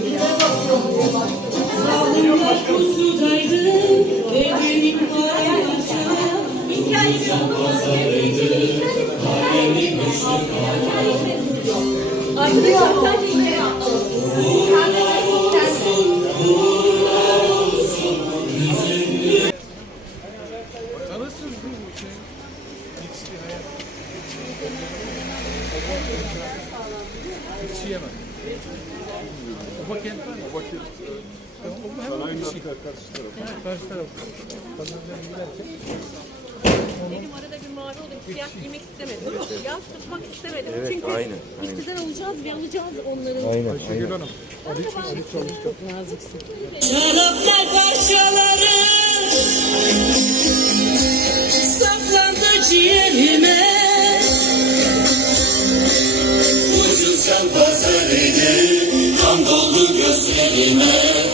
よく言えば。Olup siyah giymek istemedim. Yaz tutmak istemedim. Evet, Çünkü aynen, biz güzel olacağız ve alacağız onları. Aynen. Ayşegül Hanım. Ali, Ali çalıştı. Şaraplar parçaları Saplandı ciğerime Ucuz can pazarıydı Kan doldu gözlerime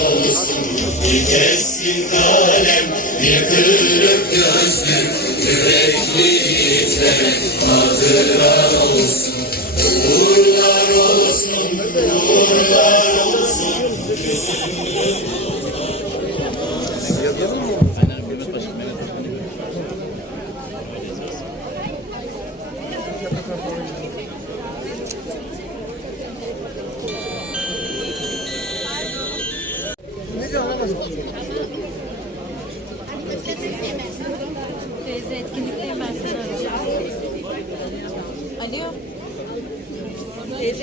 olsun Bir keskin kalem Bir kırık gözlü Yürekli yiğitlere Hatıran olsun Uğurlar olsun Uğurlar olsun. Teyze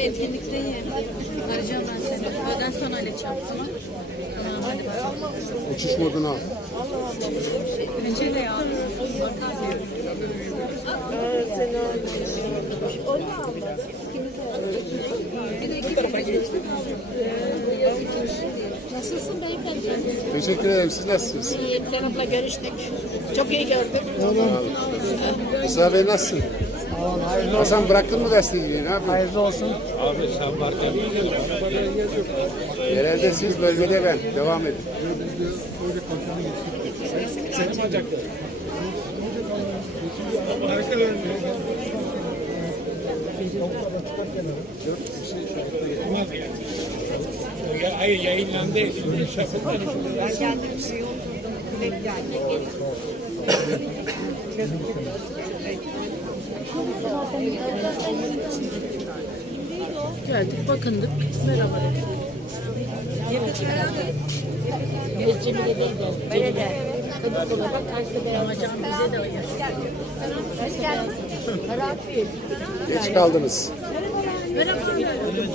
Teyze etkinlikteyim. Arayacağım ben seni. Öden sonra halledeceğim. Tamam. Uçuş moduna al. Pencere ya. Nasılsın beyefendi? Teşekkür ederim. Siz nasılsınız? İyiyim, Serap'la görüştük. Çok iyi gördüm. Musa Bey nasılsın? Hasan bıraktın mı gazeteciliği? Ne yapıyorsun? Hayırlı olsun. Genelde siz bölgede ben. Devam edin. Hayır yayınlandı. Ben kendim Geldik, bakındık. Merhaba dedik. Cemile Bey de. Böyle de. Kadın dolaba karşı beyaz. Hocam bize de uyar. Hoş geldin. Karanfil. Geç kaldınız.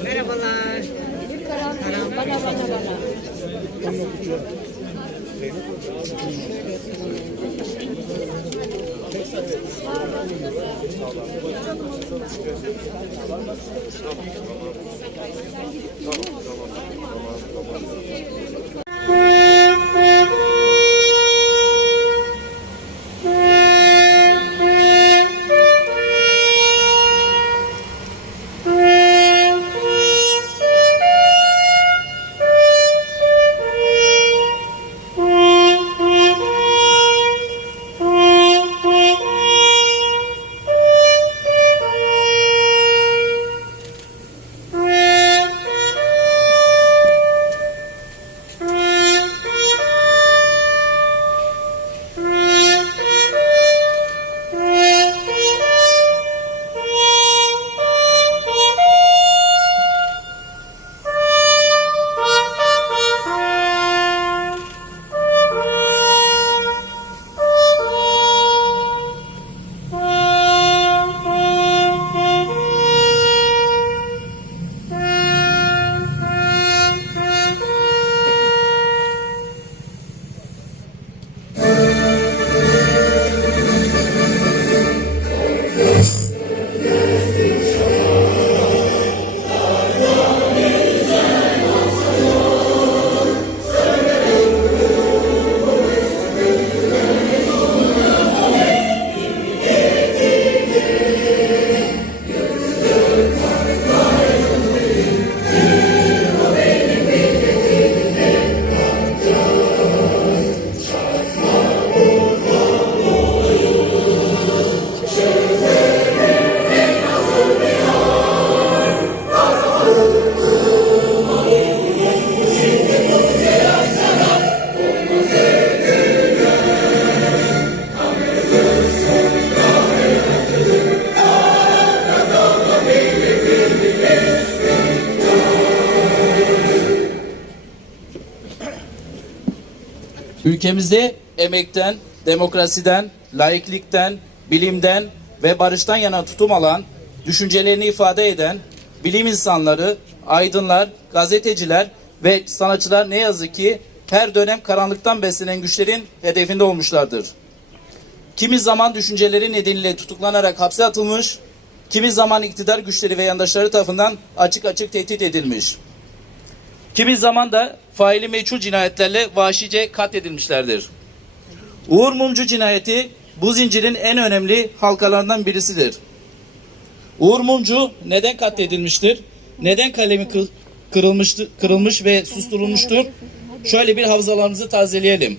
Merhabalar. Bir karanfil. Bana bana Tamam. Ülkemizde emekten, demokrasiden, laiklikten, bilimden ve barıştan yana tutum alan, düşüncelerini ifade eden bilim insanları, aydınlar, gazeteciler ve sanatçılar ne yazık ki her dönem karanlıktan beslenen güçlerin hedefinde olmuşlardır. Kimi zaman düşünceleri nedeniyle tutuklanarak hapse atılmış, kimi zaman iktidar güçleri ve yandaşları tarafından açık açık tehdit edilmiş. Kimi zaman da faili meçhul cinayetlerle vahşice katledilmişlerdir. Uğur Mumcu cinayeti bu zincirin en önemli halkalarından birisidir. Uğur Mumcu neden katledilmiştir? Neden kalemi kı- kırılmıştı, kırılmış ve susturulmuştur? Şöyle bir hafızalarımızı tazeleyelim.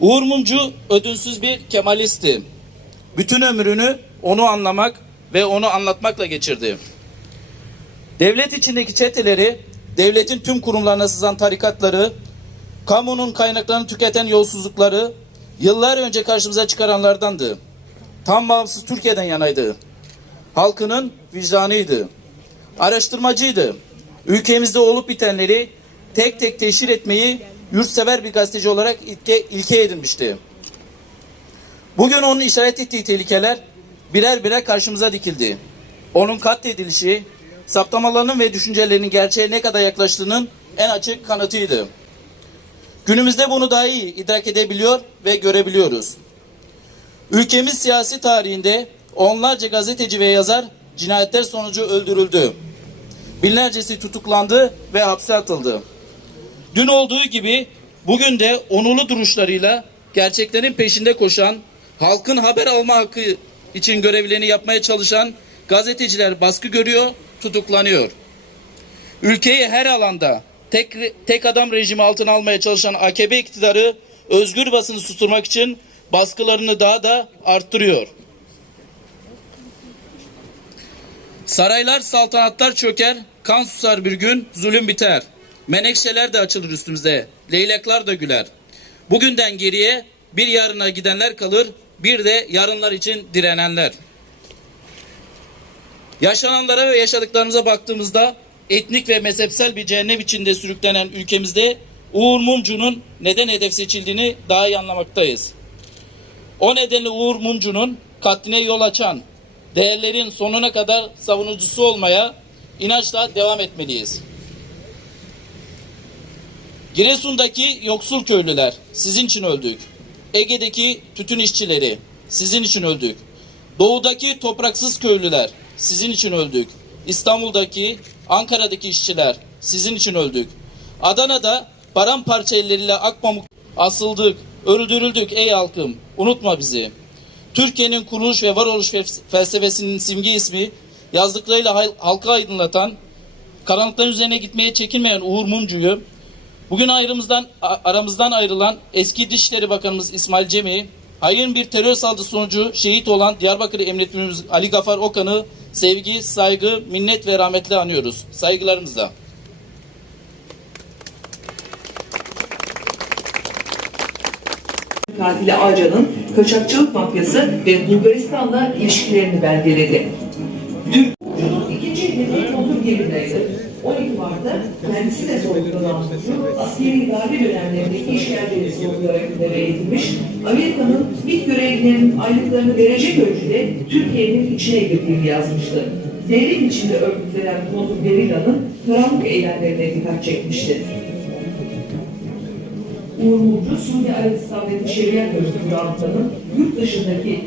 Uğur Mumcu ödünsüz bir Kemalisti. Bütün ömrünü onu anlamak ve onu anlatmakla geçirdi. Devlet içindeki çeteleri, devletin tüm kurumlarına sızan tarikatları, kamunun kaynaklarını tüketen yolsuzlukları yıllar önce karşımıza çıkaranlardandı. Tam bağımsız Türkiye'den yanaydı. Halkının vicdanıydı. Araştırmacıydı. Ülkemizde olup bitenleri tek tek teşhir etmeyi yurtsever bir gazeteci olarak ilke, ilke edinmişti. Bugün onun işaret ettiği tehlikeler birer birer karşımıza dikildi. Onun katledilişi, saptamalarının ve düşüncelerinin gerçeğe ne kadar yaklaştığının en açık kanıtıydı. Günümüzde bunu daha iyi idrak edebiliyor ve görebiliyoruz. Ülkemiz siyasi tarihinde onlarca gazeteci ve yazar cinayetler sonucu öldürüldü. Binlercesi tutuklandı ve hapse atıldı. Dün olduğu gibi bugün de onurlu duruşlarıyla gerçeklerin peşinde koşan, halkın haber alma hakkı için görevlerini yapmaya çalışan gazeteciler baskı görüyor, tutuklanıyor. Ülkeyi her alanda tek, tek adam rejimi altına almaya çalışan AKP iktidarı özgür basını susturmak için baskılarını daha da arttırıyor. Saraylar, saltanatlar çöker, kan susar bir gün, zulüm biter. Menekşeler de açılır üstümüzde, leylekler de güler. Bugünden geriye bir yarına gidenler kalır, bir de yarınlar için direnenler. Yaşananlara ve yaşadıklarımıza baktığımızda etnik ve mezhepsel bir cehennem içinde sürüklenen ülkemizde Uğur Mumcu'nun neden hedef seçildiğini daha iyi anlamaktayız. O nedenle Uğur Mumcu'nun katline yol açan, değerlerin sonuna kadar savunucusu olmaya inançla devam etmeliyiz. Giresun'daki yoksul köylüler sizin için öldük. Ege'deki tütün işçileri sizin için öldük. Doğudaki topraksız köylüler sizin için öldük. İstanbul'daki, Ankara'daki işçiler sizin için öldük. Adana'da paramparça elleriyle akpamuk asıldık, öldürüldük ey halkım. Unutma bizi. Türkiye'nin kuruluş ve varoluş fe- felsefesinin simge ismi yazdıklarıyla hal- halka aydınlatan, karanlıkların üzerine gitmeye çekinmeyen Uğur Mumcu'yu Bugün ayrımızdan, aramızdan ayrılan eski Dışişleri Bakanımız İsmail Cem'i, hayırın bir terör saldırısı sonucu şehit olan Diyarbakır Emniyet Müdürümüz Ali Gafar Okan'ı sevgi, saygı, minnet ve rahmetle anıyoruz. Saygılarımızla. katili Ağca'nın kaçakçılık mafyası ve Bulgaristan'la ilişkilerini belgeledi. Türk kendisi de sorgulanan suçlu askeri darbe dönemlerindeki işkenceleri sorgularak idare edilmiş. Amerika'nın ilk görevlilerinin aylıklarını verecek ölçüde Türkiye'nin içine girdiğini yazmıştı. Devlet içinde örgütlenen kontrgerilla'nın karanlık eylemlerine dikkat çekmişti. Uğur Mumcu, Suudi Arabistan'daki şeriat özgürlüğü yurt dışındaki